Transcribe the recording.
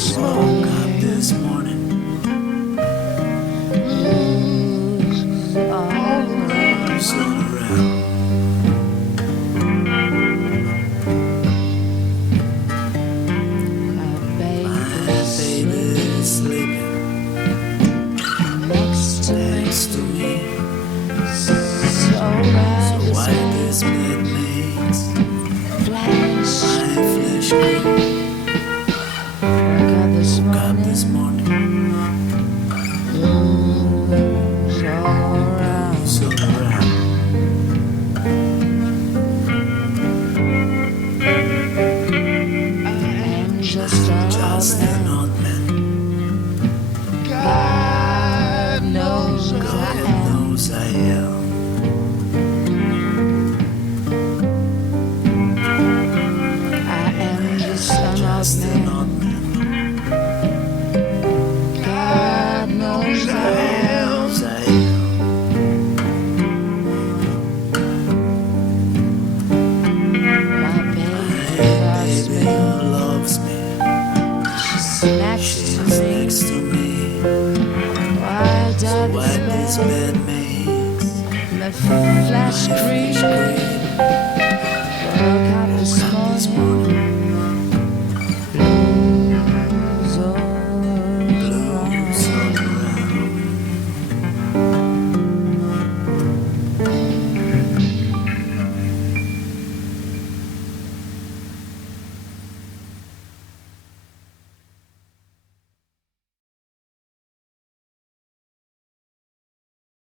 this Woke up morning. this morning. Who's all around? My My baby's baby's sleeping next to next to me. me. So So why this bed makes flash. my flesh creep? Woke up this Woke up this morning. morning. So around. Who's all around? I am just Just an an old man. God knows I God am. knows I am. I am just an Just an old old man. man. God knows I am. Knows I am. My baby My loves baby me. loves me. She's next She's to next me. to me. Why So does why this this bed bed makes my flesh my creep? flesh